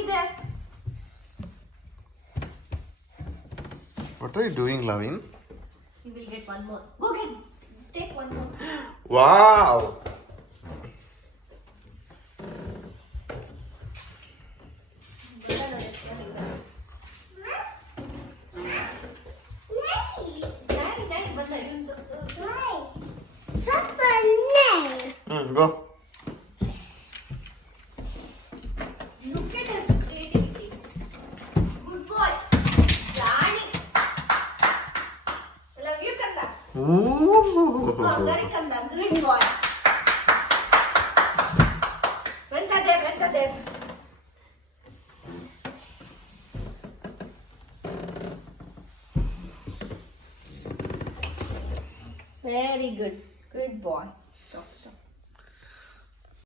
be there. What are you doing, Lavin? You will get one more. Go get. Take one more. Wow! Go. Look at his creativity. Good boy. Rani. I love you, Kanda. Ooh. Oh, very Kanda. Good boy. Venta there. Very good. Good boy.